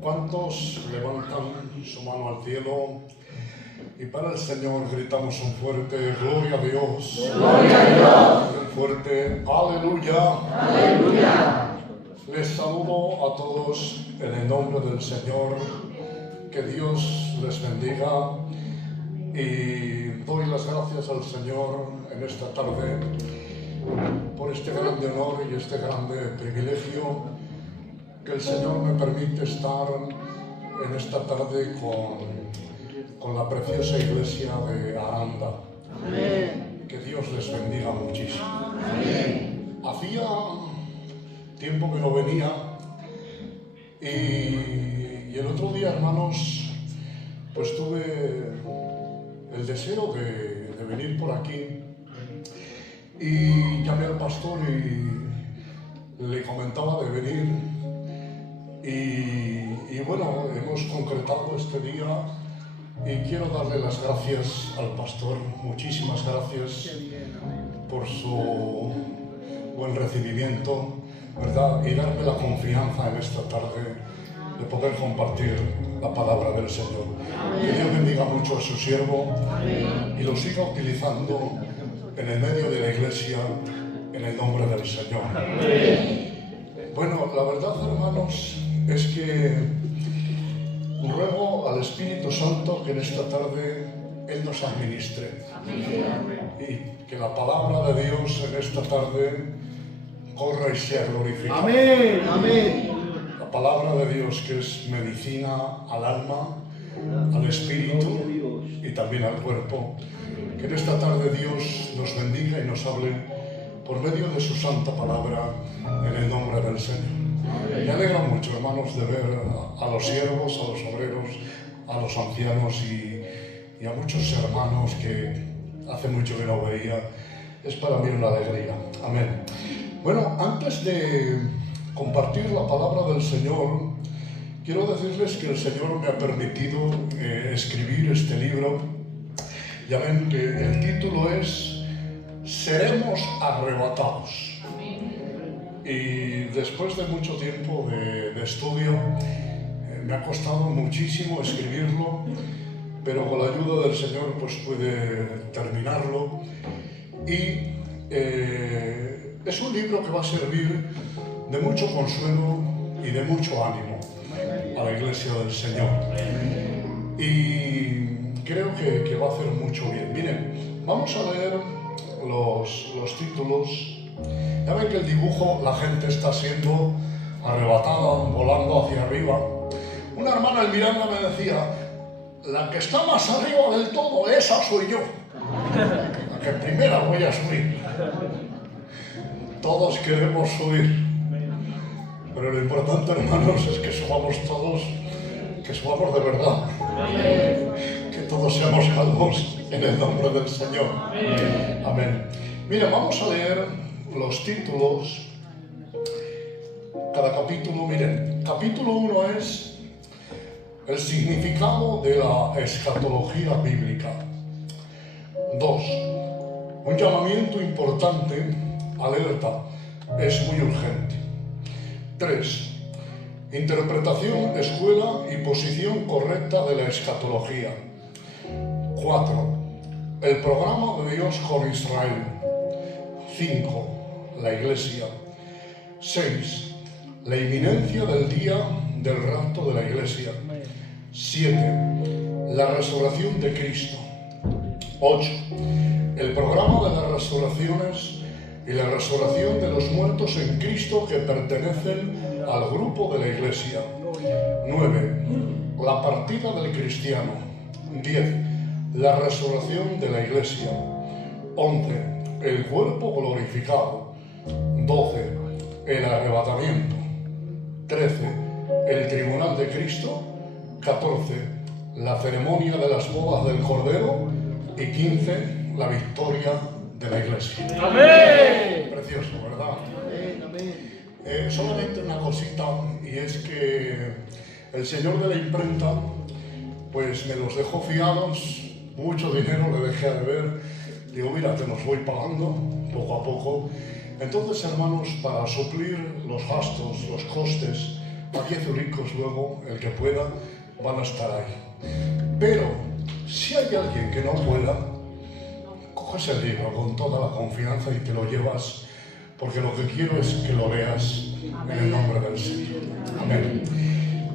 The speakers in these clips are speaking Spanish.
¿Cuántos levantan su mano al cielo y para el Señor gritamos un fuerte gloria a Dios? ¡Gloria a Dios! Un fuerte aleluya. ¡Aleluya! Les saludo a todos en el nombre del Señor. Que Dios les bendiga y doy las gracias al Señor en esta tarde por este grande honor y este grande privilegio que el Señor me permite estar en esta tarde con la preciosa iglesia de Aranda. Amén. Que Dios les bendiga muchísimo. Amén. Hacía tiempo que no venía y el otro día, hermanos, pues tuve el deseo de venir por aquí y llamé al pastor y le comentaba de venir y bueno, hemos concretado este día y quiero darle las gracias al pastor, muchísimas gracias por su buen recibimiento, ¿verdad? Y darme la confianza en esta tarde de poder compartir la palabra del Señor. Que Dios bendiga mucho a su siervo y lo siga utilizando en el medio de la iglesia en el nombre del Señor. Bueno, la verdad, hermanos, es que ruego al Espíritu Santo que en esta tarde Él nos administre y que la palabra de Dios en esta tarde corra y sea glorificada. Amén. Amén. La palabra de Dios que es medicina al alma, al espíritu y también al cuerpo. Que en esta tarde Dios nos bendiga y nos hable por medio de su santa palabra en el nombre del Señor. Me alegra mucho, hermanos, de ver a los siervos, a los obreros, a los ancianos y a muchos hermanos que hace mucho que no veía. Es para mí una alegría. Amén. Bueno, antes de compartir la palabra del Señor, quiero decirles que el Señor me ha permitido escribir este libro. Ya ven que el título es Seremos arrebatados. Y después de mucho tiempo de estudio, me ha costado muchísimo escribirlo, pero con la ayuda del Señor pues pude terminarlo. Y es un libro que va a servir de mucho consuelo y de mucho ánimo a la iglesia del Señor. Y creo que va a hacer mucho bien. Miren, vamos a leer los títulos. Ya ven que el dibujo, la gente está siendo arrebatada, volando hacia arriba. Una hermana en Miranda me decía, la que está más arriba del todo, esa soy yo. La que primera voy a subir. Todos queremos subir. Pero lo importante, hermanos, es que subamos todos, que subamos de verdad. Que todos seamos salvos en el nombre del Señor. Amén. Mira, vamos a leer los títulos. Cada capítulo, miren, capítulo 1 es el significado de la escatología bíblica. 2. Un llamamiento importante, alerta, es muy urgente. 3. Interpretación, escuela y posición correcta de la escatología. 4. El programa de Dios con Israel. 5. La iglesia. 6. La inminencia del día del rapto de la iglesia. 7. La resurrección de Cristo. 8. El programa de las resurrecciones y la resurrección de los muertos en Cristo que pertenecen al grupo de la iglesia. 9. La partida del cristiano. 10. La resurrección de la iglesia. 11. El cuerpo glorificado. 12. El arrebatamiento. 13. El tribunal de Cristo. 14. La ceremonia de las bodas del Cordero. Y 15. La victoria de la iglesia. Amén. Precioso, ¿verdad? Amén. Amén. Solamente una cosita, y es que el señor de la imprenta pues me los dejó fiados, mucho dinero le dejé de ver. Digo, mira, te los voy pagando poco a poco. Entonces, hermanos, para suplir los gastos, los costes a 10 euricos luego, el que pueda, van a estar ahí. Pero si hay alguien que no pueda, coges el libro con toda la confianza y te lo llevas, porque lo que quiero es que lo leas en el nombre del Señor. Amén.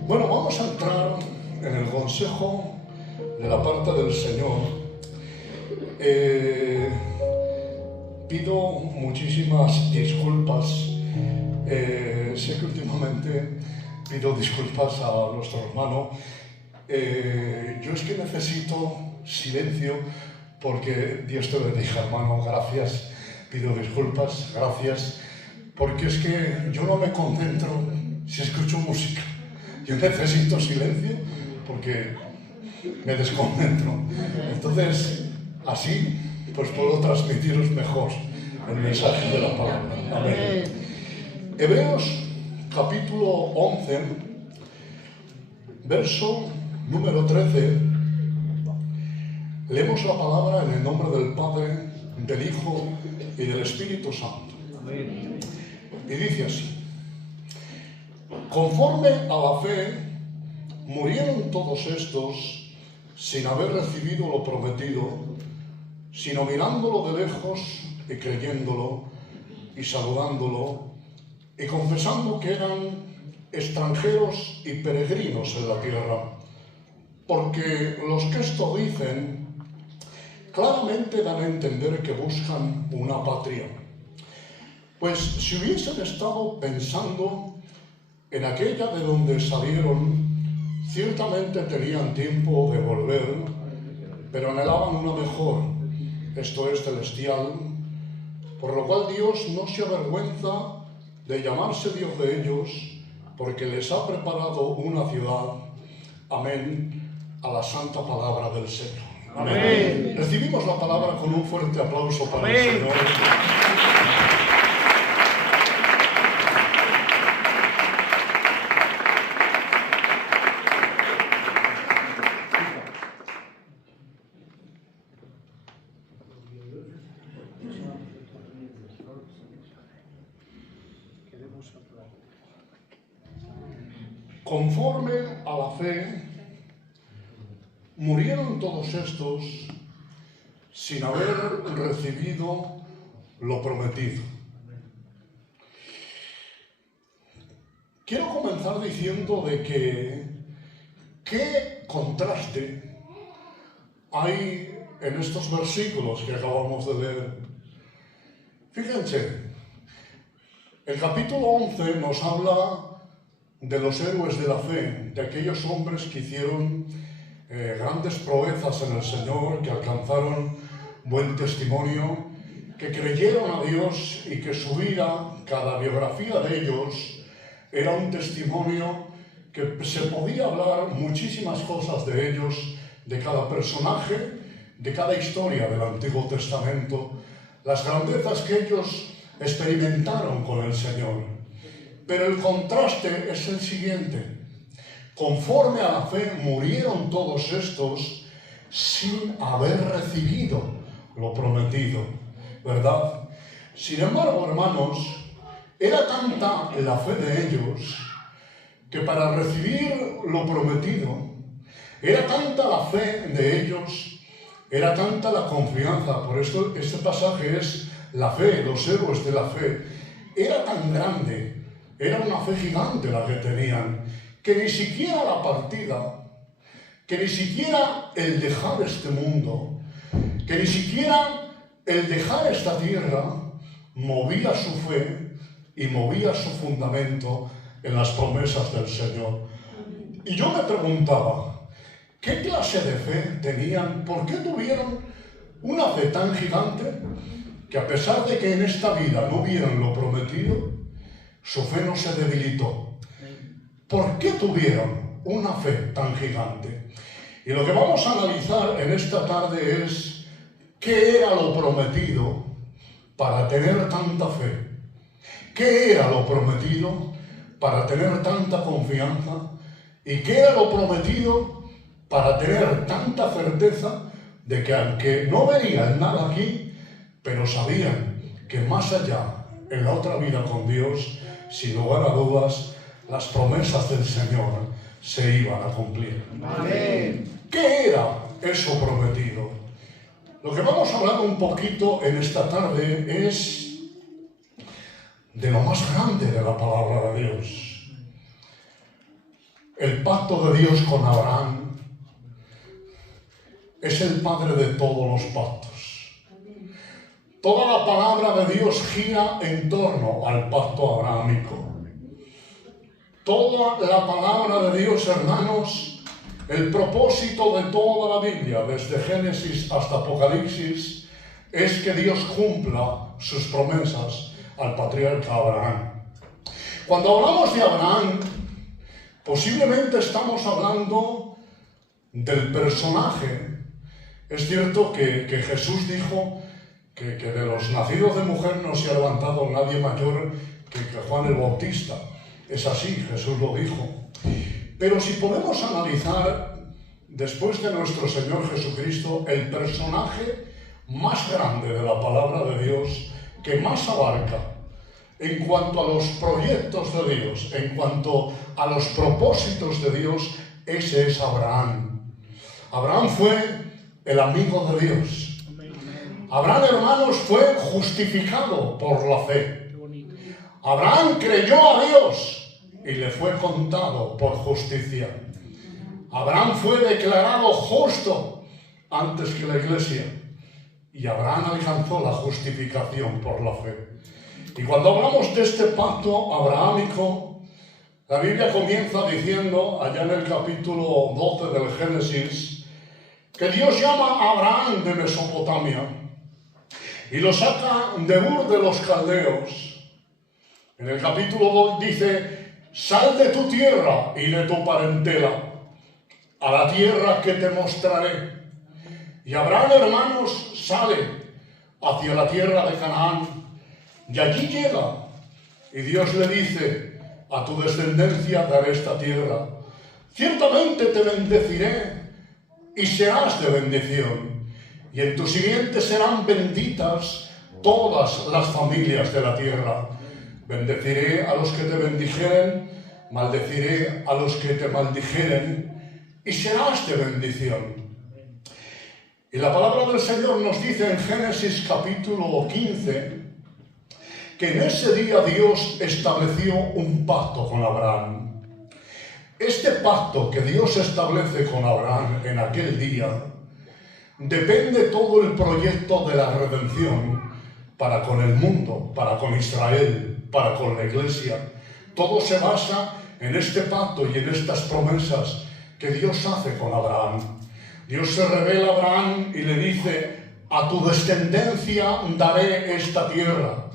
Bueno, vamos a entrar en el consejo de la parte del Señor. Pido muchísimas disculpas. Sé que últimamente pido disculpas a nuestro hermano. Yo es que necesito silencio, porque Dios te bendiga, hermano, gracias. Pido disculpas, gracias, porque es que yo no me concentro si escucho música. Yo necesito silencio porque me desconcentro. Entonces, así pues puedo transmitiros mejor el mensaje de la palabra. Amén. Hebreos capítulo 11, verso número 13. Leemos la palabra en el nombre del Padre, del Hijo y del Espíritu Santo. Y dice así: conforme a la fe, murieron todos estos sin haber recibido lo prometido, sino mirándolo de lejos y creyéndolo y saludándolo y confesando que eran extranjeros y peregrinos en la tierra. Porque los que esto dicen claramente dan a entender que buscan una patria. Pues si hubiesen estado pensando en aquella de donde salieron, ciertamente tenían tiempo de volver, pero anhelaban una mejor, esto es celestial, por lo cual Dios no se avergüenza de llamarse Dios de ellos, porque les ha preparado una ciudad. Amén. A la santa palabra del Señor. Amén. Recibimos la palabra con un fuerte aplauso para el Señor. Conforme a la fe, murieron todos estos sin haber recibido lo prometido. Quiero comenzar diciendo de que qué contraste hay en estos versículos que acabamos de leer. Fíjense, el capítulo 11 nos habla de los héroes de la fe, de aquellos hombres que hicieron grandes proezas en el Señor, que alcanzaron buen testimonio, que creyeron a Dios y que su vida, cada biografía de ellos, era un testimonio que se podía hablar muchísimas cosas de ellos, de cada personaje, de cada historia del Antiguo Testamento, las grandezas que ellos experimentaron con el Señor. Pero el contraste es el siguiente: conforme a la fe murieron todos estos sin haber recibido lo prometido, ¿verdad? Sin embargo, hermanos, era tanta la fe de ellos que para recibir lo prometido, era tanta la fe de ellos, era tanta la confianza. Por esto este pasaje es la fe, los héroes de la fe. Era tan grande, era una fe gigante la que tenían, que ni siquiera la partida, que ni siquiera el dejar este mundo, que ni siquiera el dejar esta tierra movía su fe y movía su fundamento en las promesas del Señor. Y yo me preguntaba, ¿qué clase de fe tenían? ¿Por qué tuvieron una fe tan gigante que a pesar de que en esta vida no vieron lo prometido, su fe no se debilitó? ¿Por qué tuvieron una fe tan gigante? Y lo que vamos a analizar en esta tarde es qué era lo prometido para tener tanta fe. ¿Qué era lo prometido para tener tanta confianza? ¿Y qué era lo prometido para tener tanta certeza de que aunque no veían nada aquí, pero sabían que más allá, en la otra vida con Dios, sin lugar a dudas, las promesas del Señor se iban a cumplir. Amén. ¿Qué era eso prometido? Lo que vamos a hablar un poquito en esta tarde es de lo más grande de la palabra de Dios. El pacto de Dios con Abraham es el padre de todos los pactos. Toda la palabra de Dios gira en torno al pacto abrahámico. Toda la palabra de Dios, hermanos, el propósito de toda la Biblia, desde Génesis hasta Apocalipsis, es que Dios cumpla sus promesas al patriarca Abraham. Cuando hablamos de Abraham, posiblemente estamos hablando del personaje. Es cierto que Jesús dijo que de los nacidos de mujer no se ha levantado nadie mayor que Juan el Bautista. Es así, Jesús lo dijo. Pero si podemos analizar, después de nuestro Señor Jesucristo, el personaje más grande de la palabra de Dios, que más abarca en cuanto a los proyectos de Dios, en cuanto a los propósitos de Dios, ese es Abraham. Abraham fue el amigo de Dios. Abraham, hermanos, fue justificado por la fe. Abraham creyó a Dios y le fue contado por justicia. Abraham fue declarado justo antes que la iglesia. Y Abraham alcanzó la justificación por la fe. Y cuando hablamos de este pacto abrahámico, la Biblia comienza diciendo, allá en el capítulo 12 del Génesis, que Dios llama a Abraham de Mesopotamia y lo saca de Ur de los Caldeos. En el capítulo 2 dice, sal de tu tierra y de tu parentela, a la tierra que te mostraré. Y Abraham, hermanos, sale hacia la tierra de Canaán, y allí llega, y Dios le dice, a tu descendencia daré esta tierra. Ciertamente te bendeciré, y serás de bendición, y en tu simiente serán benditas todas las familias de la tierra. Bendeciré a los que te bendijeren, maldeciré a los que te maldijeren, y serás de bendición. Y la palabra del Señor nos dice en Génesis capítulo 15, que en ese día Dios estableció un pacto con Abraham. Este pacto que Dios establece con Abraham en aquel día, depende todo el proyecto de la redención para con el mundo, para con Israel, para con la iglesia. Todo se basa en este pacto y en estas promesas que Dios hace con Abraham. Dios se revela a Abraham y le dice, a tu descendencia daré esta tierra.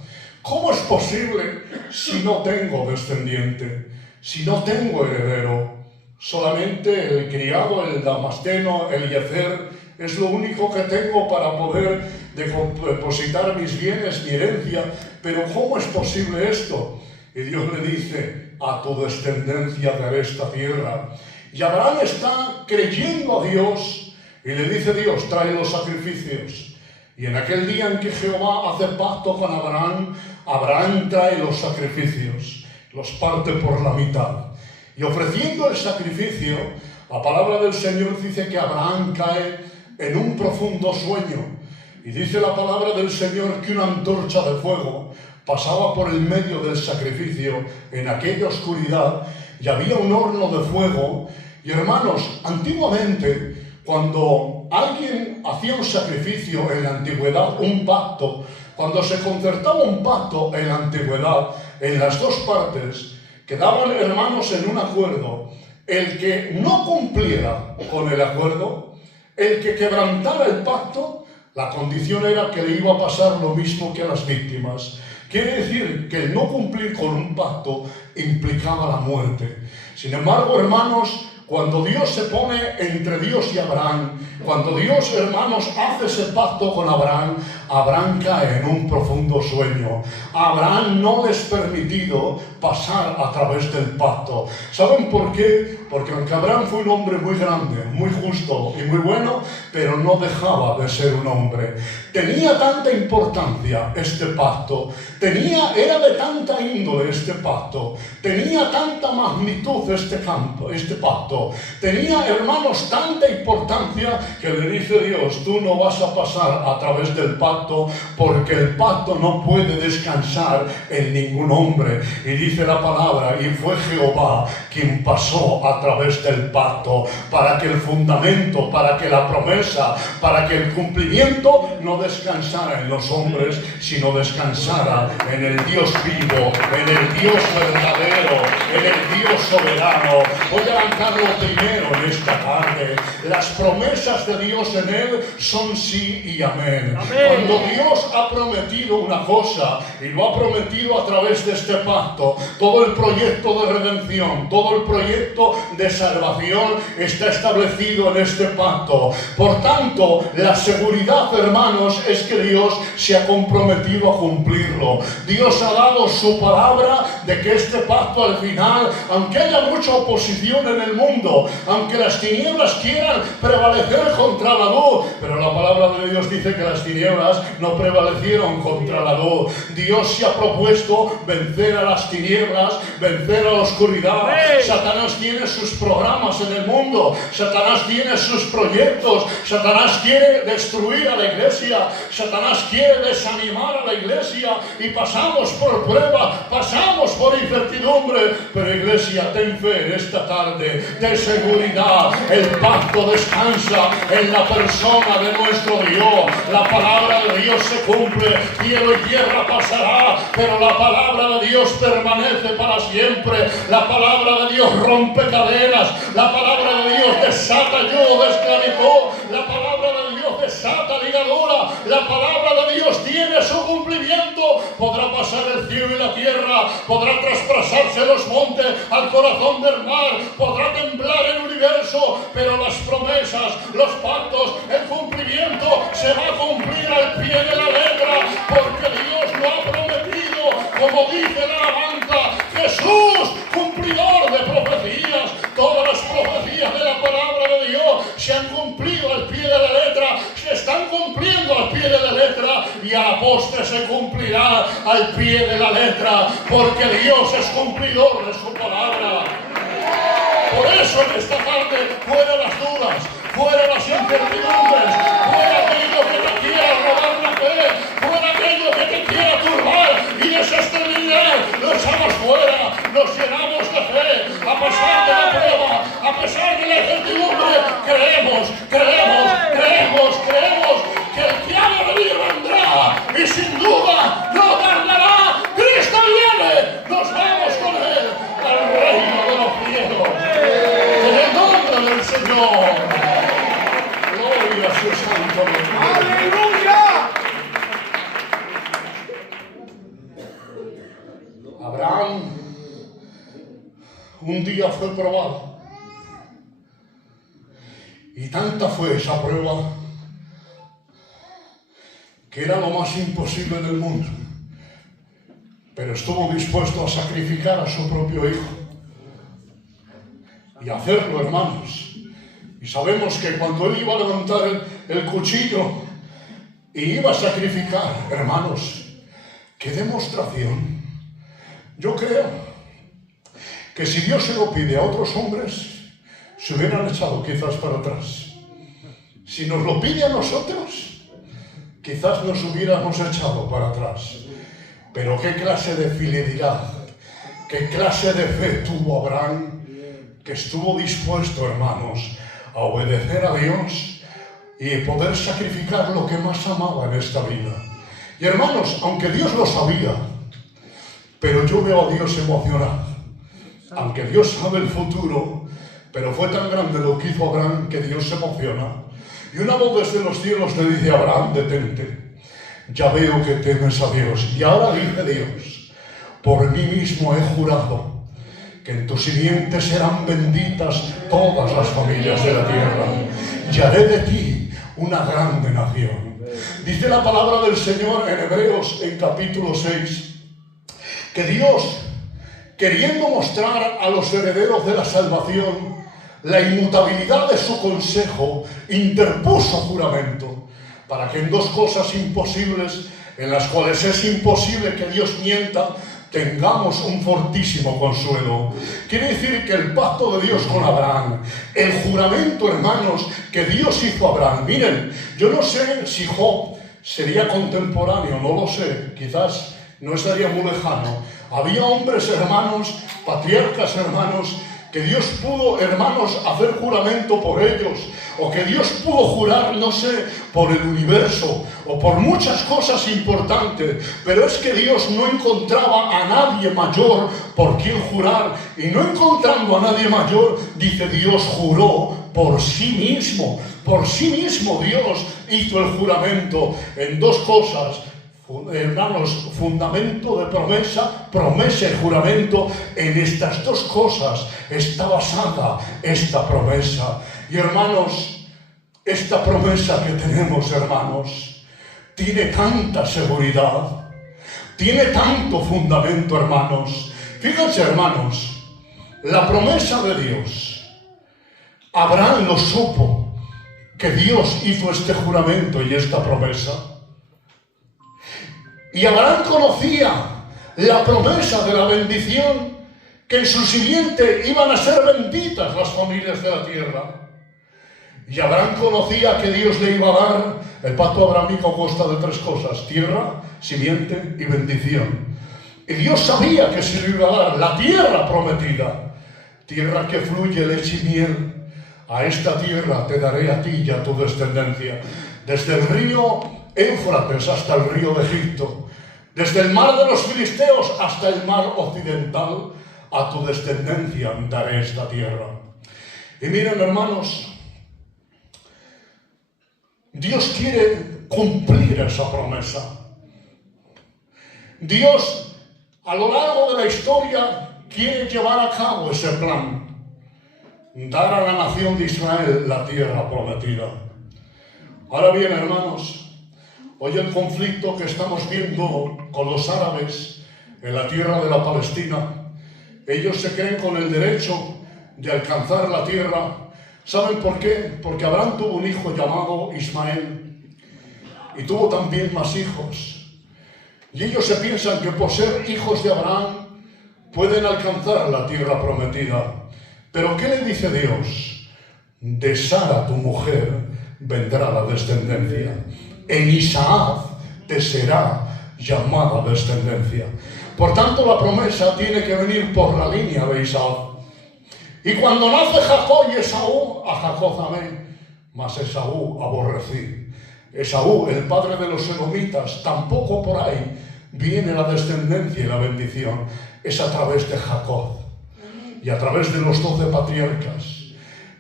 ¿Cómo es posible si no tengo descendiente? Si no tengo heredero? Solamente el criado, el damasteno, el yezer, es lo único que tengo para poder depositar mis bienes, mi herencia. Pero ¿cómo es posible esto? Y Dios le dice, a tu descendencia daré esta tierra. Y Abraham está creyendo a Dios y le dice Dios, trae los sacrificios. Y en aquel día en que Jehová hace pacto con Abraham, Abraham trae los sacrificios, los parte por la mitad. Y ofreciendo el sacrificio, la palabra del Señor dice que Abraham cae en un profundo sueño. Y dice la palabra del Señor que una antorcha de fuego pasaba por el medio del sacrificio en aquella oscuridad y había un horno de fuego. Y hermanos, antiguamente, cuando alguien hacía un sacrificio en la antigüedad, un pacto, cuando se concertaba un pacto en la antigüedad, en las dos partes, quedaban hermanos en un acuerdo. El que no cumpliera con el acuerdo, el que quebrantara el pacto, la condición era que le iba a pasar lo mismo que a las víctimas. Quiere decir que el no cumplir con un pacto implicaba la muerte. Sin embargo, hermanos, cuando Dios se pone entre Dios y Abraham, cuando Dios, hermanos, hace ese pacto con Abraham, Abraham cae en un profundo sueño. A Abraham no le es permitido pasar a través del pacto. ¿Saben por qué? Porque aunque Abraham fue un hombre muy grande, muy justo y muy bueno, pero no dejaba de ser un hombre. Tenía tanta importancia este pacto, era de tanta índole este pacto, tenía tanta magnitud este pacto, tenía, hermanos, tanta importancia que le dice Dios: tú no vas a pasar a través del pacto, porque el pacto no puede descansar en ningún hombre. Y dice la palabra: y fue Jehová quien pasó a través del pacto, para que el fundamento, para que la promesa, para que el cumplimiento no descansara en los hombres, sino descansara en el Dios vivo, en el Dios verdadero, en el Dios soberano. Voy a lanzarlo primero en esta tarde. Las promesas de Dios en Él son sí y amén. Cuando Dios ha prometido una cosa y lo ha prometido a través de este pacto, todo el proyecto de redención, todo el proyecto de salvación está establecido en este pacto. Por tanto, la seguridad, hermanos, es que Dios se ha comprometido a cumplirlo. Dios ha dado su palabra de que este pacto al final, aunque haya mucha oposición en el mundo, aunque las tinieblas quieran prevalecer contra la luz, pero la palabra de Dios dice que las tinieblas no prevalecieron contra la luz. Dios se ha propuesto vencer a las tinieblas, vencer a la oscuridad. Satanás tiene sus programas en el mundo, Satanás tiene sus proyectos, Satanás quiere destruir a la iglesia, Satanás quiere desanimar a la iglesia, y pasamos por prueba, pasamos por incertidumbre, pero iglesia, ten fe en esta tarde, de seguridad. El pacto descansa en la persona de nuestro Dios. La palabra de Dios se cumple, cielo y tierra pasará, pero la palabra de Dios permanece para siempre. La palabra de Dios rompe cadenas, la palabra de Dios desata yugo de esclavitud, la palabra de Dios desata ligadura, la palabra de Dios tiene su cumplimiento. Podrá pasar el cielo y la tierra, podrá traspasarse los montes al corazón del mar, podrá temblar el universo, pero las promesas, los pactos, el cumplimiento se va a cumplir al pie de la letra, porque Dios lo ha prometido, como dice la alabanza: Jesús, cumplidor de profecías. Todas las profecías de la palabra de Dios se han cumplido al pie de la letra, se están cumpliendo al pie de la letra, y a la postre se cumplirá al pie de la letra, porque Dios es cumplidor de su palabra. Por eso en esta tarde, fuera las dudas, fuera las incertidumbres, fuera aquello que te quiera robar la fe, fuera aquello que te quiera turbar y desestabilizar, lo echamos fuera, nos llenamos de fe, a pesar de la prueba, a pesar de la incertidumbre, creemos que el que ha de venir vendrá, y sin duda no tardará. Cristo viene, nos vamos con Él al reino de los cielos, en el nombre del Señor. Gloria a su santo nombre. ¡Aleluya! Abraham un día fue probado, y tanta fue esa prueba que era lo más imposible del mundo, pero estuvo dispuesto a sacrificar a su propio hijo y hacerlo, hermanos. Y sabemos que cuando él iba a levantar el cuchillo y iba a sacrificar, hermanos, qué demostración. Yo creo que si Dios se lo pide a otros hombres, se hubieran echado quizás para atrás. Si nos lo pide a nosotros, quizás nos hubiéramos echado para atrás. Pero qué clase de fidelidad, qué clase de fe tuvo Abraham, que estuvo dispuesto, hermanos, a obedecer a Dios y poder sacrificar lo que más amaba en esta vida. Y hermanos, aunque Dios lo sabía, pero yo veo a Dios emocionado. Aunque Dios sabe el futuro, pero fue tan grande lo que hizo Abraham que Dios se emociona. Y una voz desde los cielos le dice: Abraham, detente. Ya veo que temes a Dios. Y ahora dice Dios: por mí mismo he jurado que en tu simiente serán benditas todas las familias de la tierra, y haré de ti una grande nación. Dice la palabra del Señor en Hebreos, en capítulo 6, que Dios, queriendo mostrar a los herederos de la salvación la inmutabilidad de su consejo, interpuso juramento, para que en dos cosas imposibles, en las cuales es imposible que Dios mienta, tengamos un fortísimo consuelo. Quiere decir que el pacto de Dios con Abraham, el juramento, hermanos, que Dios hizo a Abraham. Miren, yo no sé si Job sería contemporáneo, no lo sé, quizás no estaría muy lejano. Había hombres, hermanos, patriarcas, hermanos, que Dios pudo, hermanos, hacer juramento por ellos, o que Dios pudo jurar, no sé, por el universo, o por muchas cosas importantes, pero es que Dios no encontraba a nadie mayor por quien jurar, y no encontrando a nadie mayor, dice, Dios juró por sí mismo Dios hizo el juramento en dos cosas. Hermanos, fundamento de promesa, promesa y juramento. En estas dos cosas está basada esta promesa. Y hermanos, esta promesa que tenemos, hermanos, tiene tanta seguridad, tiene tanto fundamento, hermanos. Fíjense, hermanos, la promesa de Dios. Abraham lo supo, que Dios hizo este juramento y esta promesa. Y Abraham conocía la promesa de la bendición, que en su simiente iban a ser benditas las familias de la tierra. Y Abraham conocía que Dios le iba a dar, el pacto abrahámico consta de tres cosas: tierra, simiente y bendición. Y Dios sabía que se le iba a dar la tierra prometida, tierra que fluye leche y miel. A esta tierra te daré a ti y a tu descendencia, desde el río Éufrates hasta el río de Egipto, desde el mar de los filisteos hasta el mar occidental, a tu descendencia daré esta tierra. Y miren, hermanos, Dios quiere cumplir esa promesa. Dios, a lo largo de la historia, quiere llevar a cabo ese plan, dar a la nación de Israel la tierra prometida. Ahora bien, hermanos, hoy el conflicto que estamos viendo con los árabes en la tierra de la Palestina, ellos se creen con el derecho de alcanzar la tierra. ¿Saben por qué? Porque Abraham tuvo un hijo llamado Ismael y tuvo también más hijos. Y ellos se piensan que por ser hijos de Abraham pueden alcanzar la tierra prometida. Pero ¿qué le dice Dios? De Sara, tu mujer, vendrá la descendencia. En Isaac te será llamada descendencia. Por tanto, la promesa tiene que venir por la línea de Isaac. Y cuando nace Jacob y Esaú, a Jacob amé, mas Esaú aborrecí. Esaú, el padre de los edomitas, tampoco por ahí viene la descendencia y la bendición. Es a través de Jacob y a través de los 12 patriarcas.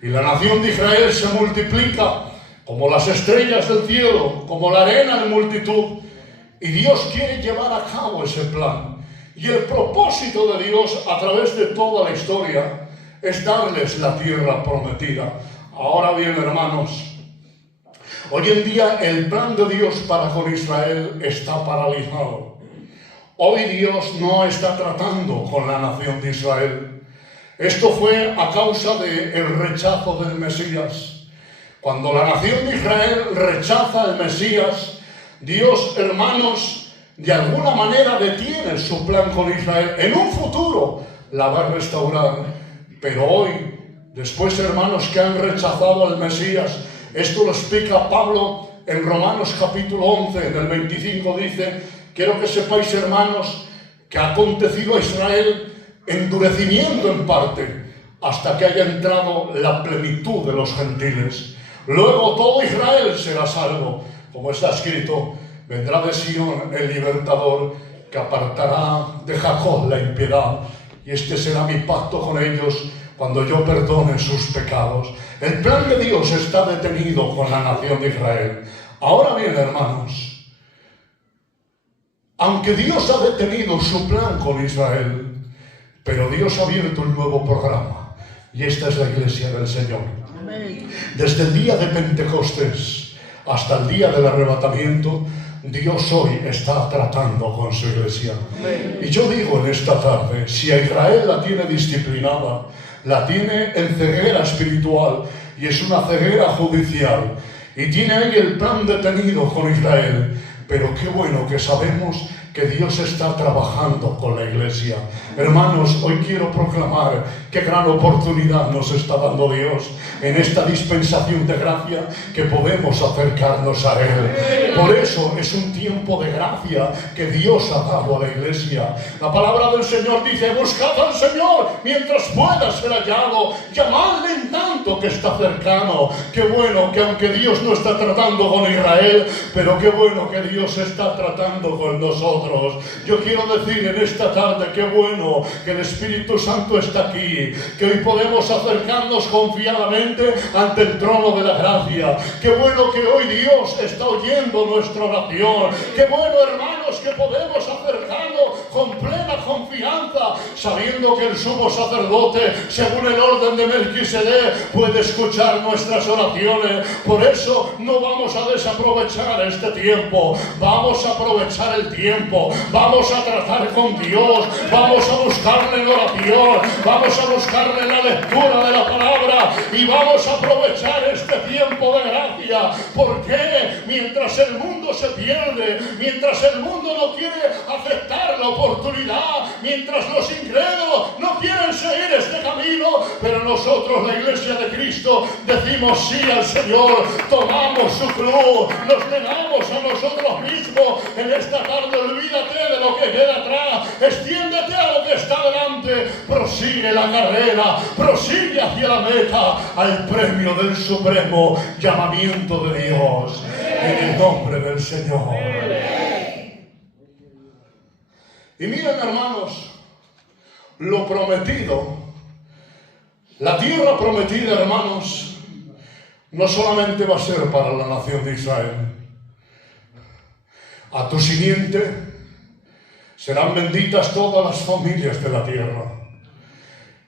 Y la nación de Israel se multiplica como las estrellas del cielo, como la arena en multitud. Y Dios quiere llevar a cabo ese plan. Y el propósito de Dios a través de toda la historia es darles la tierra prometida. Ahora bien, hermanos, hoy en día el plan de Dios para con Israel está paralizado. Hoy Dios no está tratando con la nación de Israel. Esto fue a causa del rechazo del Mesías. Cuando la nación de Israel rechaza al Mesías, Dios, hermanos, de alguna manera detiene su plan con Israel. En un futuro la va a restaurar. Pero hoy, después, hermanos, que han rechazado al Mesías, esto lo explica Pablo en Romanos capítulo 11, en el 25, dice: quiero que sepáis, hermanos, que ha acontecido a Israel endurecimiento en parte, hasta que haya entrado la plenitud de los gentiles. Luego todo Israel será salvo, como está escrito: vendrá de Sion el libertador, que apartará de Jacob la impiedad, y este será mi pacto con ellos cuando yo perdone sus pecados. El plan de Dios está detenido con la nación de Israel. Ahora bien, hermanos, aunque Dios ha detenido su plan con Israel, pero Dios ha abierto un nuevo programa, y esta es la iglesia del Señor. Desde el día de Pentecostés hasta el día del arrebatamiento, Dios hoy está tratando con su iglesia. Y yo digo en esta tarde, si a Israel la tiene disciplinada, la tiene en ceguera espiritual y es una ceguera judicial. Y tiene ahí el plan detenido con Israel. Pero qué bueno que sabemos que Dios está trabajando con la iglesia. Hermanos, hoy quiero proclamar qué gran oportunidad nos está dando Dios en esta dispensación de gracia, que podemos acercarnos a Él. Por eso es un tiempo de gracia que Dios ha dado a la iglesia. La palabra del Señor dice: buscad al Señor mientras pueda ser hallado, llamadle en tanto que está cercano. Qué bueno que aunque Dios no está tratando con Israel, pero qué bueno que Dios está tratando con nosotros. Yo quiero decir en esta tarde, qué bueno que el Espíritu Santo está aquí, que hoy podemos acercarnos confiadamente ante el trono de la gracia. Qué bueno que hoy Dios está oyendo nuestra oración. Qué bueno, hermanos, que podemos acercarnos con plena confianza, sabiendo que el sumo sacerdote, según el orden de Melquisedec, puede escuchar nuestras oraciones. Por eso no vamos a desaprovechar este tiempo, vamos a aprovechar el tiempo. Vamos a tratar con Dios, vamos a buscarle en oración, vamos a buscarle en la lectura de la palabra y vamos a aprovechar este tiempo de gracia. Porque mientras el mundo se pierde, mientras el mundo no quiere aceptar la oportunidad, mientras los incrédulos no quieren seguir este camino, pero nosotros, la iglesia de Cristo, decimos sí al Señor, tomamos su cruz, nos negamos a nosotros mismos en esta tarde. Olvídate de lo que queda atrás, extiéndete a lo que está delante, prosigue la carrera, prosigue hacia la meta, al premio del supremo llamamiento de Dios, en el nombre del Señor. Y miren, hermanos, lo prometido, la tierra prometida, hermanos, no solamente va a ser para la nación de Israel. A tu simiente serán benditas todas las familias de la tierra.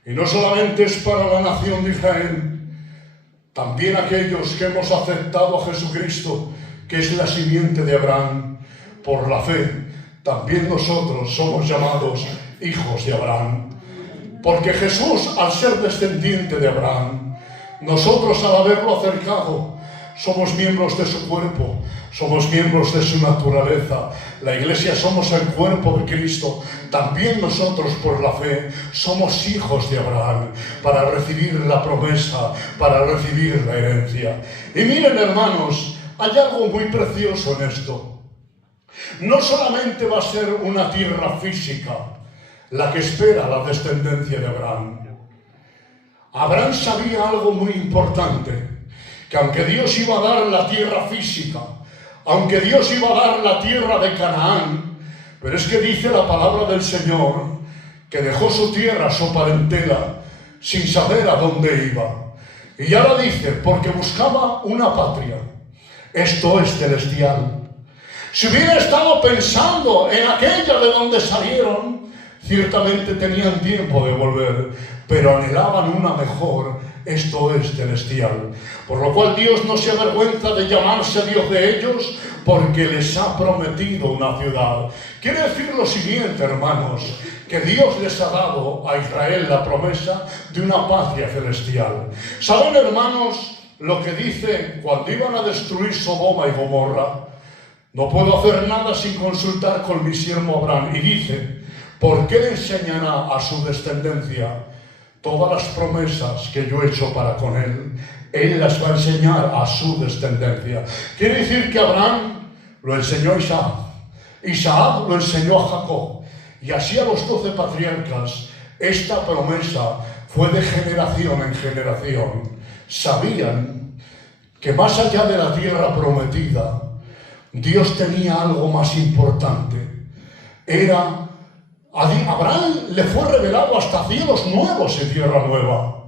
Y no solamente es para la nación de Israel, también aquellos que hemos aceptado a Jesucristo, que es la simiente de Abraham, por la fe, también nosotros somos llamados hijos de Abraham. Porque Jesús, al ser descendiente de Abraham, nosotros al haberlo acercado, somos miembros de su cuerpo, somos miembros de su naturaleza. La iglesia somos el cuerpo de Cristo. También nosotros, por la fe, somos hijos de Abraham, para recibir la promesa, para recibir la herencia. Y miren, hermanos, hay algo muy precioso en esto. No solamente va a ser una tierra física la que espera la descendencia de Abraham. Abraham sabía algo muy importante, que aunque Dios iba a dar la tierra física, aunque Dios iba a dar la tierra de Canaán, pero es que dice la palabra del Señor que dejó su tierra, su parentela, sin saber a dónde iba. Y ahora dice, porque buscaba una patria, esto es celestial. Si hubiera estado pensando en aquella de donde salieron, ciertamente tenían tiempo de volver, pero anhelaban una mejor, esto es celestial. Por lo cual Dios no se avergüenza de llamarse Dios de ellos, porque les ha prometido una ciudad. Quiere decir lo siguiente, hermanos, que Dios les ha dado a Israel la promesa de una patria celestial. ¿Saben, hermanos, lo que dice cuando iban a destruir Sodoma y Gomorra? No puedo hacer nada sin consultar con mi siervo Abraham. Y dice, porque él enseñará a su descendencia todas las promesas que yo he hecho para con él. Él las va a enseñar a su descendencia. Quiere decir que Abraham lo enseñó a Isaac. Isaac lo enseñó a Jacob. Y así a los 12 patriarcas. Esta promesa fue de generación en generación. Sabían que más allá de la tierra prometida, Dios tenía algo más importante. A Abraham le fue revelado hasta cielos nuevos y tierra nueva.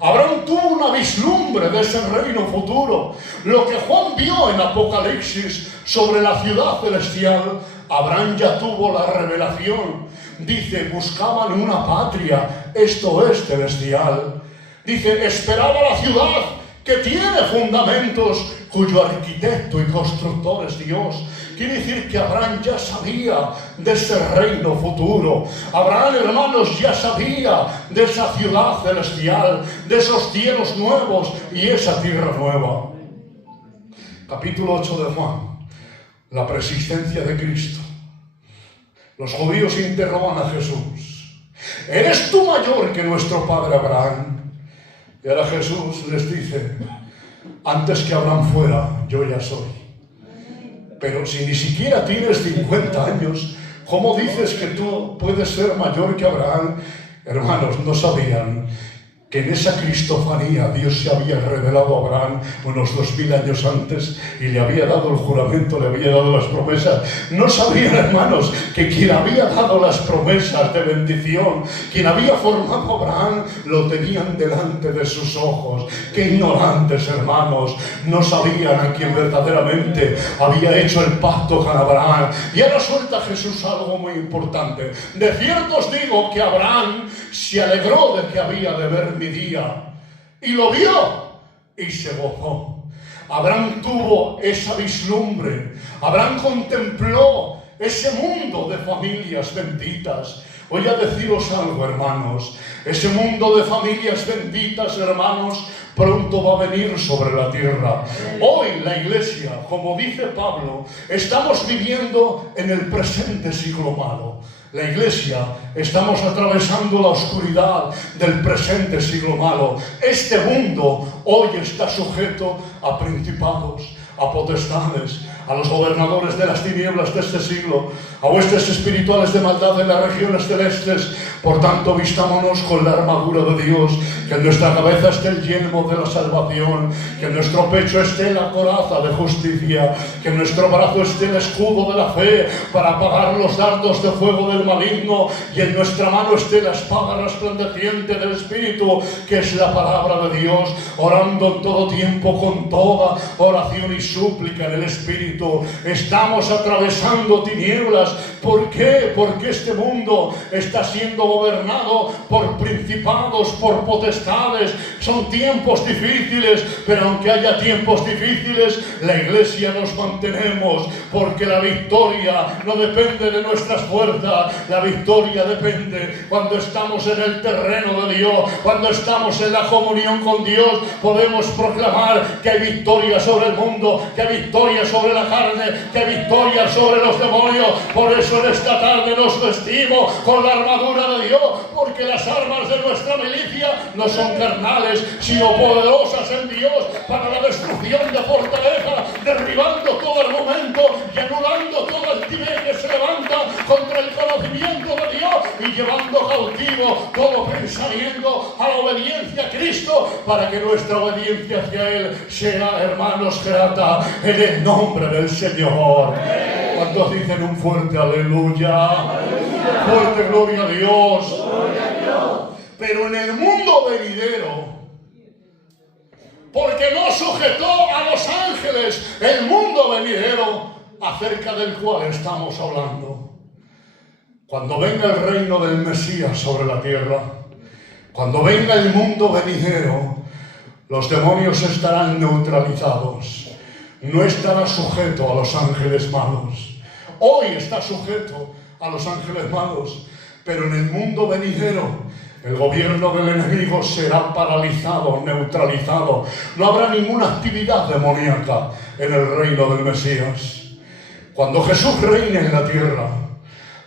Abraham tuvo una vislumbre de ese reino futuro. Lo que Juan vio en Apocalipsis sobre la ciudad celestial, Abraham ya tuvo la revelación. Dice, buscaban una patria, esto es celestial. Dice, esperaba la ciudad que tiene fundamentos, cuyo arquitecto y constructor es Dios, quiere decir que Abraham ya sabía de ese reino futuro. Abraham, hermanos, ya sabía de esa ciudad celestial, de esos cielos nuevos y esa tierra nueva. Capítulo 8 de Juan, la persistencia de Cristo. Los judíos interrogan a Jesús: ¿eres tú mayor que nuestro padre Abraham? Y ahora Jesús les dice: antes que Abraham fuera, yo ya soy. Pero si ni siquiera tienes 50 años, ¿cómo dices que tú puedes ser mayor que Abraham? Hermanos, no sabían que en esa cristofanía Dios se había revelado a Abraham unos 2000 años antes y le había dado el juramento, le había dado las promesas. No sabían, hermanos, que quien había dado las promesas de bendición, quien había formado a Abraham, lo tenían delante de sus ojos. Qué ignorantes, hermanos, no sabían a quien verdaderamente había hecho el pacto con Abraham. Y ahora suelta Jesús algo muy importante: de cierto os digo que Abraham se alegró de que había de ver mi día, y lo vio y se gozó. Abraham tuvo esa vislumbre, Abraham contempló ese mundo de familias benditas. Voy a deciros algo, hermanos: ese mundo de familias benditas, hermanos, pronto va a venir sobre la tierra. Hoy la iglesia, como dice Pablo, estamos viviendo en el presente siglo malo. La iglesia, estamos atravesando la oscuridad del presente siglo malo. Este mundo hoy está sujeto a principados, a potestades, a los gobernadores de las tinieblas de este siglo, a huestes espirituales de maldad en las regiones celestes. Por tanto, vistámonos con la armadura de Dios, que en nuestra cabeza esté el yelmo de la salvación, que en nuestro pecho esté la coraza de justicia, que en nuestro brazo esté el escudo de la fe para apagar los dardos de fuego del maligno, y en nuestra mano esté la espada resplandeciente del Espíritu, que es la palabra de Dios, orando en todo tiempo con toda oración y súplica en el Espíritu. Estamos atravesando tinieblas. ¿Por qué? Porque este mundo está siendo gobernado por principados, por potestades. Son tiempos difíciles, pero aunque haya tiempos difíciles, la iglesia nos mantenemos, porque la victoria no depende de nuestras fuerzas. La victoria depende cuando estamos en el terreno de Dios, cuando estamos en la comunión con Dios. Podemos proclamar que hay victoria sobre el mundo, que hay victoria sobre la carne, que hay victoria sobre los demonios. Por eso en esta tarde nos vestimos con la armadura de Dios, porque las armas de nuestra milicia no son carnales, sino poderosas en Dios para la destrucción de fortaleza, derribando todo argumento y anulando todo altivez que se levanta contra el conocimiento de Dios, y llevando cautivo todo pensamiento a la obediencia a Cristo, para que nuestra obediencia hacia Él sea, hermanos, grata en el nombre del Señor. ¿Cuántos dicen un fuerte aleluya? Fuerte gloria a Dios. Pero en el mundo venidero, porque no sujetó a los ángeles el mundo venidero acerca del cual estamos hablando. Cuando venga el reino del Mesías sobre la tierra, cuando venga el mundo venidero, los demonios estarán neutralizados. No estará sujeto a los ángeles malos. Hoy está sujeto a los ángeles malos, pero en el mundo venidero el gobierno del enemigo será paralizado, neutralizado. No habrá ninguna actividad demoníaca en el reino del Mesías. Cuando Jesús reine en la tierra,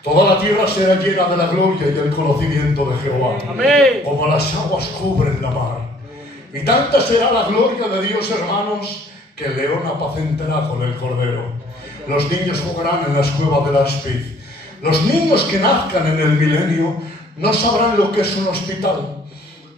toda la tierra será llena de la gloria y el conocimiento de Jehová. Amén. Como las aguas cubren la mar. Y tanta será la gloria de Dios, hermanos, que el león apacentará con el cordero. Los niños jugarán en las cuevas del áspid. Los niños que nazcan en el milenio no sabrán lo que es un hospital,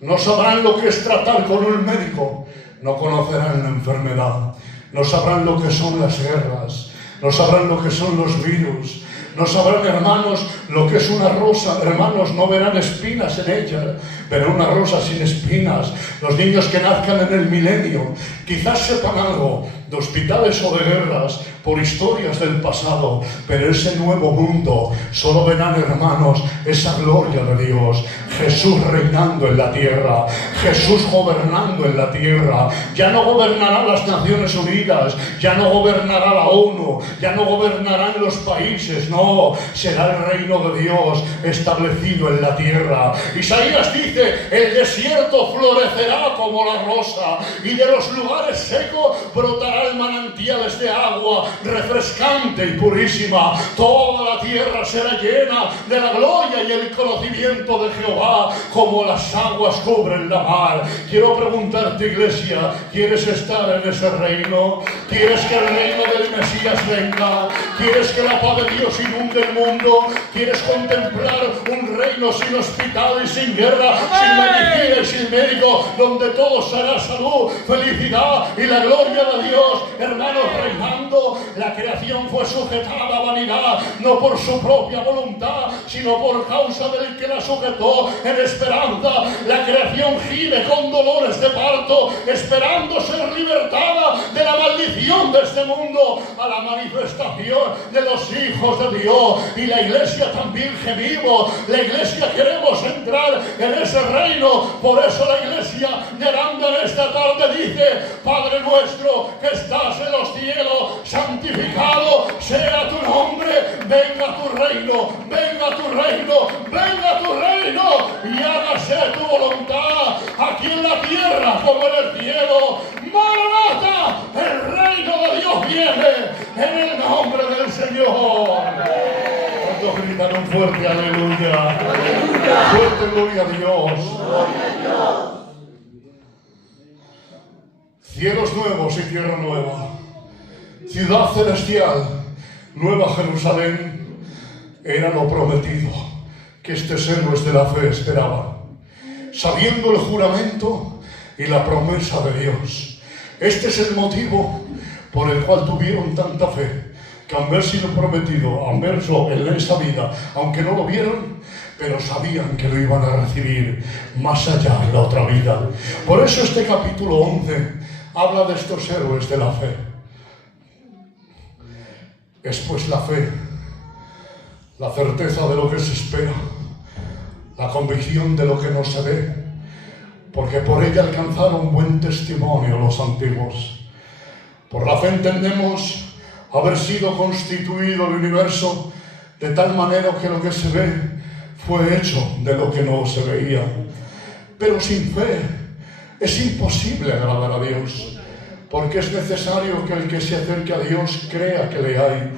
no sabrán lo que es tratar con un médico, no conocerán la enfermedad, no sabrán lo que son las guerras, no sabrán lo que son los virus, no sabrán, hermanos, lo que es una rosa. Hermanos, no verán espinas en ella, verán una rosa sin espinas. Los niños que nazcan en el milenio quizás sepan algo de hospitales o de guerras, por historias del pasado, pero ese nuevo mundo solo verán, hermanos, esa gloria de Dios, Jesús reinando en la tierra, Jesús gobernando en la tierra. Ya no gobernarán las Naciones Unidas, ya no gobernará la ONU, ya no gobernarán los países, no, será el reino de Dios establecido en la tierra. Isaías dice: el desierto florecerá como la rosa, y de los lugares secos brotarán manantiales de agua refrescante y purísima. Toda la tierra será llena de la gloria y el conocimiento de Jehová, como las aguas cubren la mar. Quiero preguntarte, iglesia, ¿quieres estar en ese reino? ¿Quieres que el reino del Mesías venga? ¿Quieres que la paz de Dios inunde el mundo? ¿Quieres contemplar un reino sin hospital y sin guerra, sin medicina y sin médico, donde todo será salud, felicidad y la gloria de Dios, hermanos, reinando? La creación fue sujetada a vanidad, no por su propia voluntad, sino por causa del que la sujetó en esperanza. La creación gime con dolores de parto, esperando ser libertada de la maldición de este mundo a la manifestación de los hijos de Dios. Y la iglesia también gemimos, la iglesia queremos entrar en ese reino. Por eso la iglesia llorando en esta tarde dice: Padre nuestro que estás en los cielos, santificado sea tu nombre, venga tu reino, venga tu reino, venga tu reino, y hágase tu voluntad aquí en la tierra como en el cielo. ¡Maranatha! El reino de Dios viene en el nombre del Señor. ¿Cuántos gritan un fuerte aleluya? ¡Aleluya! Fuerte gloria a Dios. ¡Gloria a Dios! Cielos nuevos y tierra nueva, ciudad celestial, Nueva Jerusalén, era lo prometido que estos héroes de la fe esperaban, sabiendo el juramento y la promesa de Dios. Este es el motivo por el cual tuvieron tanta fe, que han sido prometido, han verso en esta vida, aunque no lo vieron, pero sabían que lo iban a recibir más allá en la otra vida. Por eso este capítulo 11 habla de estos héroes de la fe. Es pues la fe, la certeza de lo que se espera, la convicción de lo que no se ve, porque por ella alcanzaron buen testimonio los antiguos. Por la fe entendemos haber sido constituido el universo de tal manera que lo que se ve fue hecho de lo que no se veía. Pero sin fe es imposible agradar a Dios, porque es necesario que el que se acerque a Dios crea que le hay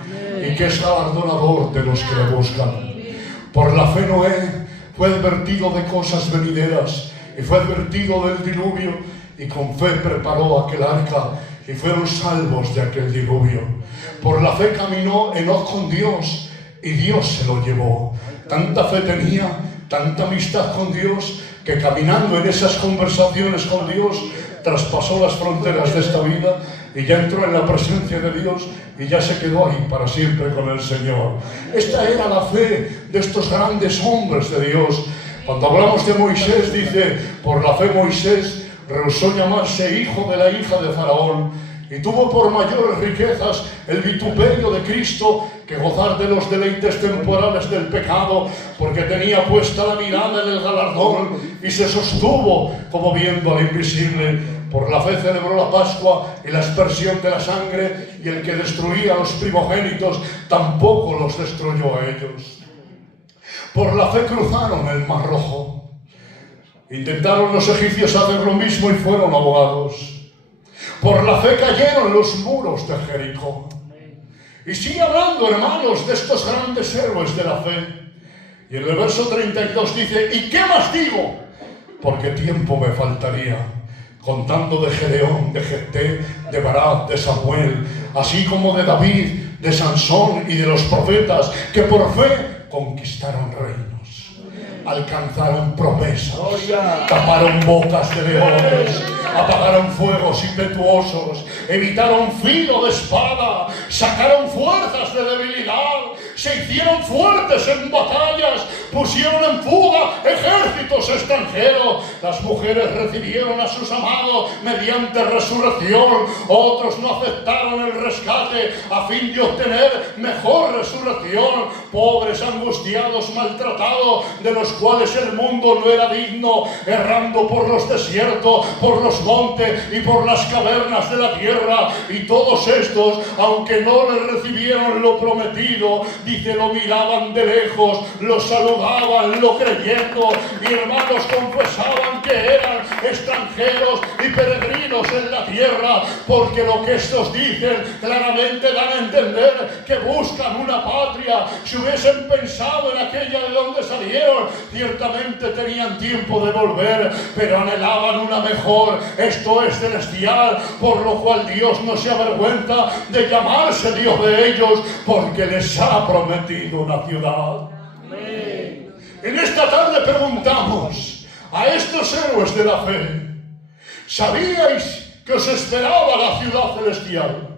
y que es galardonador de los que le buscan. Por la fe Noé fue advertido de cosas venideras y fue advertido del diluvio, y con fe preparó aquel arca y fueron salvos de aquel diluvio. Por la fe caminó Enoc con Dios y Dios se lo llevó. Tanta fe tenía, tanta amistad con Dios, que caminando en esas conversaciones con Dios traspasó las fronteras de esta vida y ya entró en la presencia de Dios y ya se quedó ahí para siempre con el Señor. Esta era la fe de estos grandes hombres de Dios. Cuando hablamos de Moisés, dice: por la fe Moisés rehusó llamarse hijo de la hija de Faraón y tuvo por mayores riquezas el vituperio de Cristo que gozar de los deleites temporales del pecado, porque tenía puesta la mirada en el galardón y se sostuvo como viendo al invisible. Por la fe celebró la Pascua y la aspersión de la sangre, y el que destruía a los primogénitos tampoco los destruyó a ellos. Por la fe cruzaron el Mar Rojo. Intentaron los egipcios hacer lo mismo y fueron ahogados. Por la fe cayeron los muros de Jericó. Y sigue hablando, hermanos, de estos grandes héroes de la fe. Y en el verso 32 dice: ¿y qué más digo? Porque tiempo me faltaría, contando de Gedeón, de Jefté, de Barak, de Samuel, así como de David, de Sansón y de los profetas, que por fe conquistaron reinos, alcanzaron promesas, taparon bocas de leones, apagaron fuegos impetuosos, evitaron filo de espada, sacaron fuerzas de debilidad, se hicieron fuertes en batallas, pusieron en fuga ejércitos extranjeros. Las mujeres recibieron a sus amados mediante resurrección. Otros no aceptaron el rescate a fin de obtener mejor resurrección. Pobres, angustiados, maltratados, de los cuales el mundo no era digno, errando por los desiertos, por los montes y por las cavernas de la tierra. Y todos estos, aunque no les recibieron lo prometido, dice, lo miraban de lejos, lo saludaban, lo creyendo, y hermanos, confesaban que eran extranjeros y peregrinos en la tierra, porque lo que estos dicen claramente dan a entender que buscan una patria. Si hubiesen pensado en aquella de donde salieron, ciertamente tenían tiempo de volver, pero anhelaban una mejor, esto es celestial, por lo cual Dios no se avergüenza de llamarse Dios de ellos, porque les ha prometido una ciudad. Amén. En esta tarde preguntamos a estos héroes de la fe: ¿sabíais que os esperaba la ciudad celestial?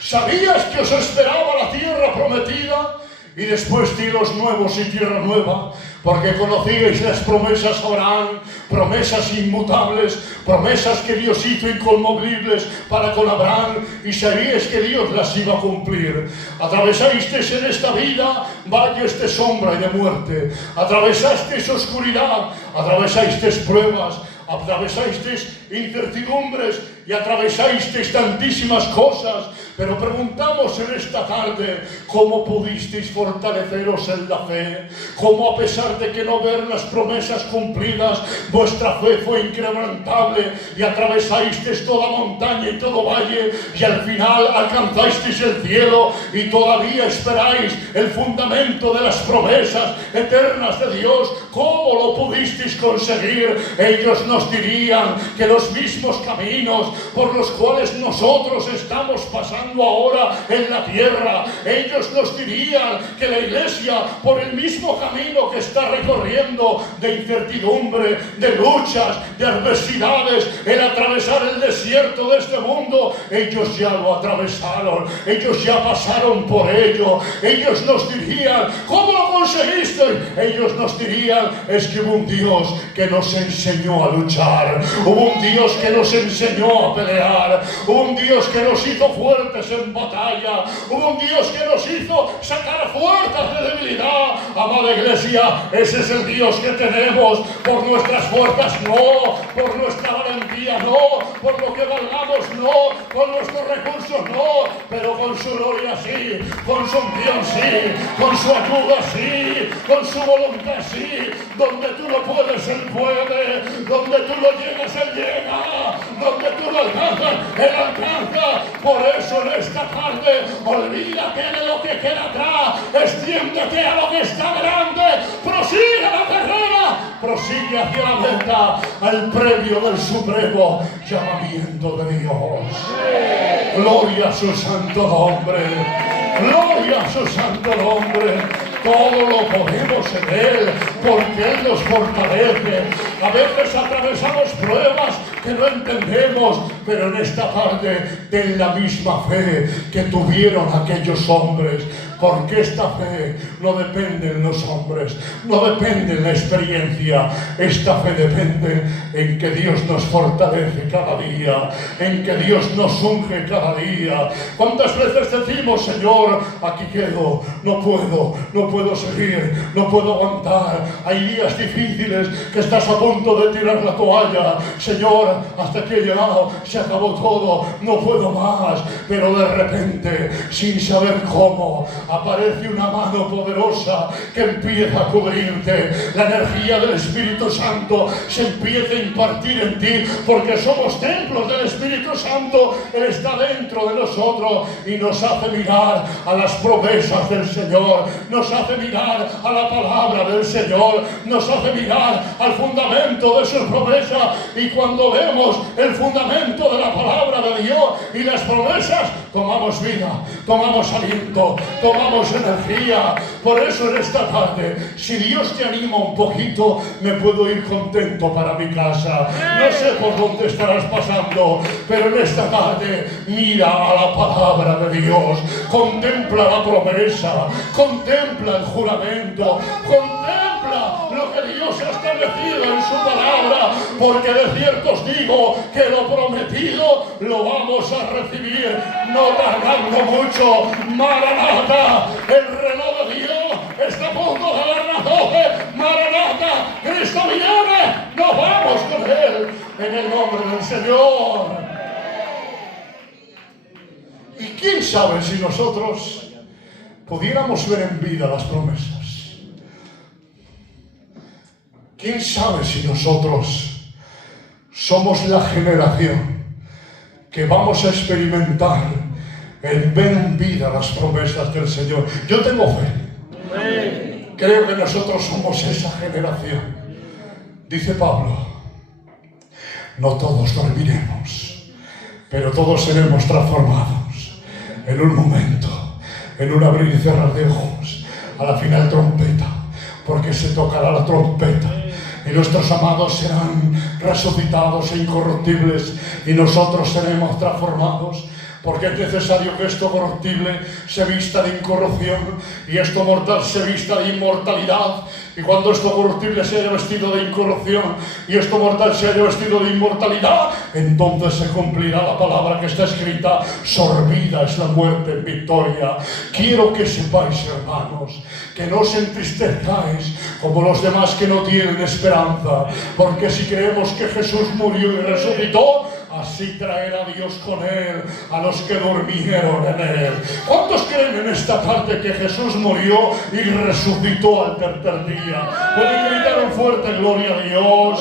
¿Sabíais que os esperaba la tierra prometida? Y después cielos nuevos y tierra nueva, porque conocíais las promesas a Abraham, promesas inmutables, promesas que Dios hizo inconmovibles para con Abraham, y sabíais que Dios las iba a cumplir. Atravesasteis en esta vida valles de sombra y de muerte, atravesasteis oscuridad, atravesasteis pruebas, atravesasteis incertidumbres y atravesasteis tantísimas cosas, pero preguntamos en esta tarde: ¿cómo pudisteis fortaleceros en la fe? ¿Cómo, a pesar de que no ver las promesas cumplidas, vuestra fe fue inquebrantable y atravesasteis toda montaña y todo valle, y al final alcanzasteis el cielo y todavía esperáis el fundamento de las promesas eternas de Dios? ¿Cómo lo pudisteis conseguir? Ellos nos dirían que los mismos caminos por los cuales nosotros estamos pasando ahora en la tierra, ellos nos dirían que la iglesia, por el mismo camino que está recorriendo, de incertidumbre, de luchas, de adversidades, el atravesar el desierto de este mundo, ellos ya lo atravesaron, ellos ya pasaron por ello. Ellos nos dirían: ¿cómo lo conseguisteis? Ellos nos dirían: es que hubo un Dios que nos enseñó a luchar, hubo un Dios que nos enseñó a pelear, hubo un Dios que nos hizo fuertes en batalla, hubo un Dios que nos hizo sacar fuerzas de debilidad. Amada iglesia, ese es el Dios que tenemos. Por nuestras fuerzas no, por nuestra valentía no, por lo que valgamos no, con nuestros recursos no, pero con su gloria sí, con su unción sí, con su ayuda sí, con su voluntad sí. Donde tú no puedes, Él puede, donde tú no llegas, Él llega, donde tú no alcanzas, Él alcanza. Por eso en esta tarde, olvídate de lo que queda atrás, extiéndete a lo que está delante, prosigue la carrera, prosigue hacia la meta, al premio del supremo llamamiento de Dios. Gloria a su santo nombre, gloria a su santo nombre. Todo lo podemos en Él, porque Él nos fortalece. A veces atravesamos pruebas que no entendemos, pero en esta tarde ten la misma fe que tuvieron aquellos hombres, porque esta fe no depende en los hombres, no depende en la experiencia. Esta fe depende en que Dios nos fortalece cada día, en que Dios nos unge cada día. ¿Cuántas veces decimos: Señor, aquí quedo, no puedo seguir, no puedo aguantar? Hay días difíciles que estás a punto de tirar la toalla. Señor, hasta aquí he llegado, se acabó todo, no puedo más. Pero de repente, sin saber cómo, aparece una mano poderosa que empieza a cubrirte. La energía del Espíritu Santo se empieza a impartir en ti, porque somos templos del Espíritu Santo. Él está dentro de nosotros y nos hace mirar a las promesas del Señor, nos hace mirar a la palabra del Señor, nos hace mirar al fundamento de sus promesas. Y cuando vemos el fundamento de la palabra de Dios y las promesas, tomamos vida, tomamos aliento, tomamos energía. Por eso en esta tarde, si Dios te anima un poquito, me puedo ir contento para mi casa. No sé por dónde estarás pasando, pero Pero en esta tarde mira a la palabra de Dios, contempla la promesa, contempla el juramento, contempla lo que Dios ha establecido en su palabra, porque de cierto os digo que lo prometido lo vamos a recibir, no tardando mucho. Maranata, el reloj de Dios está a punto de dar las 12. Maranata, Cristo viene, nos vamos con Él en el nombre del Señor. Y quién sabe si nosotros pudiéramos ver en vida las promesas. Quién sabe si nosotros somos la generación que vamos a experimentar el ver en vida las promesas del Señor. Yo tengo fe. Creo que nosotros somos esa generación. Dice Pablo, no todos dormiremos, pero todos seremos transformados en un momento, en un abrir y cerrar de ojos, a la final trompeta, porque se tocará la trompeta y nuestros amados serán resucitados e incorruptibles y nosotros seremos transformados. Porque es necesario que esto corruptible se vista de incorrupción y esto mortal se vista de inmortalidad. Y cuando esto corruptible se haya vestido de incorrupción y esto mortal se haya vestido de inmortalidad, entonces se cumplirá la palabra que está escrita: sorbida es la muerte en victoria. Quiero que sepáis, hermanos, que no os entristezcáis como los demás que no tienen esperanza, porque si creemos que Jesús murió y resucitó, así traerá Dios con Él a los que durmieron en Él. ¿Cuántos creen en esta tarde que Jesús murió y resucitó al tercer día? ¿Pueden gritar en fuerte gloria a Dios?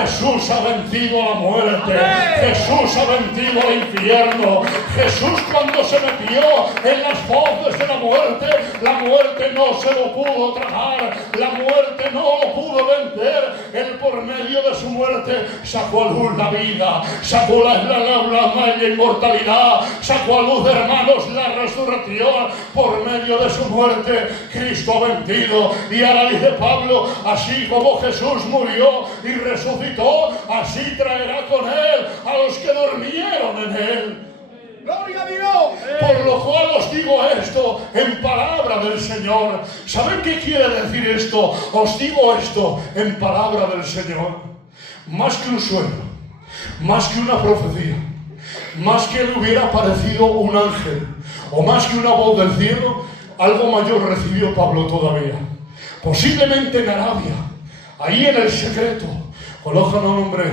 Jesús ha vencido a la muerte. Jesús ha vencido al infierno. Jesús, cuando se metió en las fauces de la muerte no se lo pudo tragar. La muerte no lo pudo vencer. Él, por medio de su muerte, sacó a luz la vida, sacó la inmortalidad, sacó a luz, hermanos, la resurrección. Por medio de su muerte, Cristo ha vencido. Y ahora dice Pablo, así como Jesús murió y resucitó, así traerá con Él a los que durmieron en Él. ¡Gloria a Dios! Por lo cual os digo esto en palabra del Señor. ¿Saben qué quiere decir esto? Os digo esto en palabra del Señor. Más que un sueño, más que una profecía, más que le hubiera aparecido un ángel, o más que una voz del cielo, algo mayor recibió Pablo todavía. Posiblemente en Arabia, ahí en el secreto, colocan a un hombre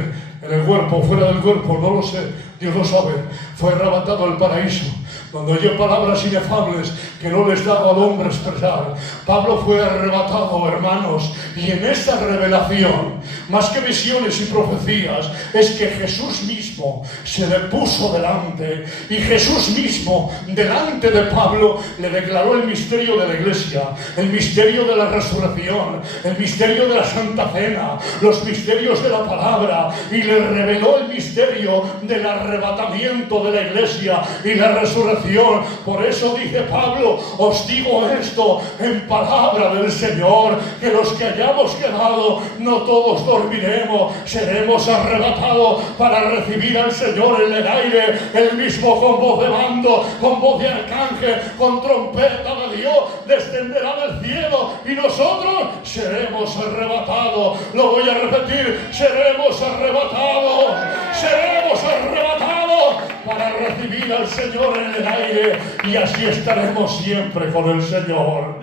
en el cuerpo, fuera del cuerpo, no lo sé, Dios lo sabe. Fue arrebatado al paraíso, donde oyó palabras inefables que no les daba al hombre expresar. Pablo fue arrebatado, hermanos, y en esta revelación, más que visiones y profecías, es que Jesús mismo se le puso delante, y Jesús mismo, delante de Pablo, le declaró el misterio de la iglesia, el misterio de la resurrección, el misterio de la Santa Cena, los misterios de la palabra, y le reveló el misterio del arrebatamiento de la iglesia y la resurrección. Por eso dice Pablo, os digo esto en palabra del Señor, que los que hayamos quedado, no todos dormiremos, seremos arrebatados para recibir al Señor en el aire, el mismo con voz de mando, con voz de arcángel, con trompeta de Dios, descenderá del cielo y nosotros seremos arrebatados. Lo voy a repetir, seremos arrebatados, seremos arrebatados para recibir al Señor en el aire, y así estaremos siempre con el Señor.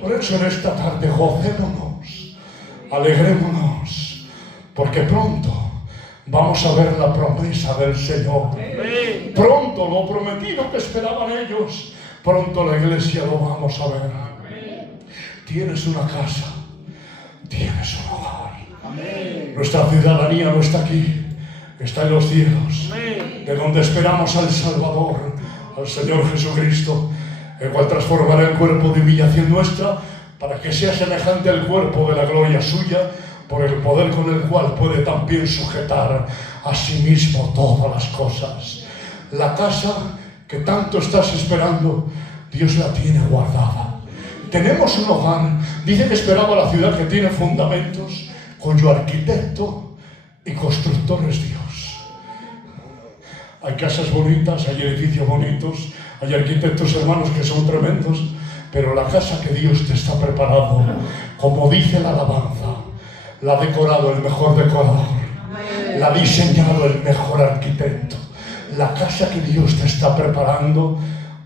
Por eso en esta tarde gocémonos, alegrémonos, porque pronto vamos a ver la promesa del Señor. Pronto lo prometido que esperaban ellos, pronto la iglesia lo vamos a ver. Tienes una casa, tienes un hogar. Nuestra ciudadanía no está aquí, está en los cielos, de donde esperamos al Salvador, al Señor Jesucristo, el cual transformará el cuerpo de humillación nuestra para que sea semejante al cuerpo de la gloria suya, por el poder con el cual puede también sujetar a sí mismo todas las cosas. La casa que tanto estás esperando, Dios la tiene guardada. Tenemos un hogar. Dice que esperaba la ciudad que tiene fundamentos, cuyo arquitecto y constructor es Dios. Hay casas bonitas, hay edificios bonitos, hay arquitectos hermanos que son tremendos, pero la casa que Dios te está preparando, como dice la alabanza, la ha decorado el mejor decorador, la ha diseñado el mejor arquitecto. La casa que Dios te está preparando,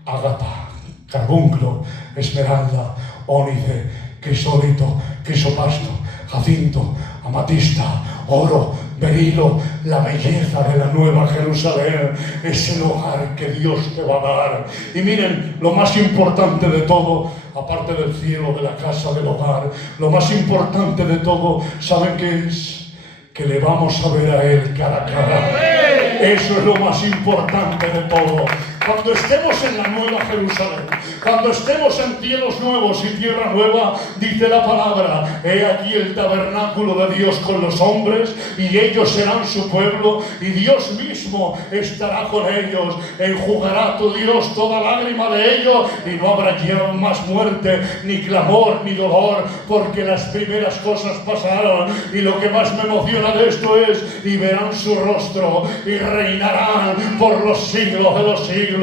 ágata, carbunclo, esmeralda, ónice, crisólito, crisopasto, jacinto, amatista, oro, berilo, la belleza de la nueva Jerusalén es el hogar que Dios te va a dar. Y miren, lo más importante de todo, aparte del cielo, de la casa, del hogar, lo más importante de todo, ¿saben qué es? Que le vamos a ver a Él cara a cara. Eso es lo más importante de todo. Cuando estemos en la nueva Jerusalén, cuando estemos en cielos nuevos y tierra nueva, dice la palabra, he aquí el tabernáculo de Dios con los hombres, y ellos serán su pueblo, y Dios mismo estará con ellos. Enjugará tu Dios toda lágrima de ellos, y no habrá ya más muerte, ni clamor, ni dolor, porque las primeras cosas pasaron. Y lo que más me emociona de esto es, y verán su rostro, y reinarán por los siglos de los siglos.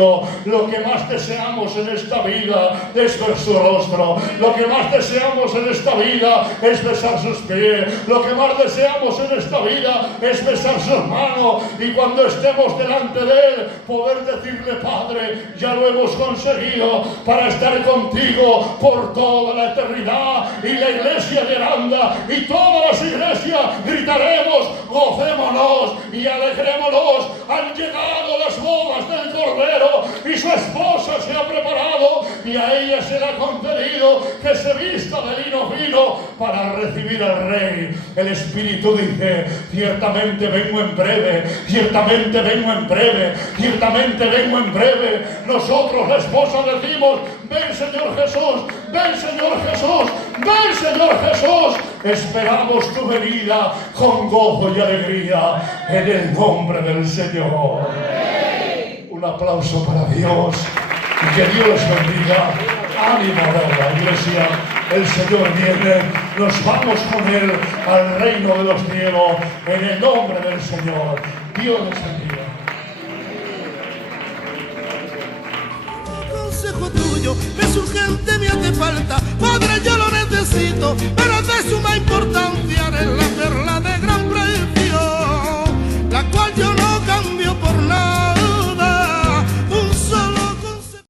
Lo que más deseamos en esta vida es ver su rostro. Lo que más deseamos en esta vida es besar sus pies. Lo que más deseamos en esta vida es besar sus manos. Y cuando estemos delante de Él, poder decirle, Padre, ya lo hemos conseguido para estar contigo por toda la eternidad. Y la iglesia de Aranda y todas las iglesias gritaremos, gocémonos y alegrémonos. Han llegado las bodas del Cordero y su esposa se ha preparado, y a ella se le ha concedido que se vista de lino fino para recibir al Rey. El Espíritu dice, ciertamente vengo en breve, ciertamente vengo en breve, ciertamente vengo en breve. Nosotros, la esposa, decimos, ven Señor Jesús, ven Señor Jesús, ven Señor Jesús. Esperamos tu venida con gozo y alegría en el nombre del Señor. Un aplauso para Dios y que Dios bendiga. Ánimo de la iglesia, el Señor viene, nos vamos con Él al reino de los cielos en el nombre del Señor. Dios les bendiga. Consejo tuyo, es urgente, me hace falta, Padre, yo lo necesito, pero es de suma importancia en la perla.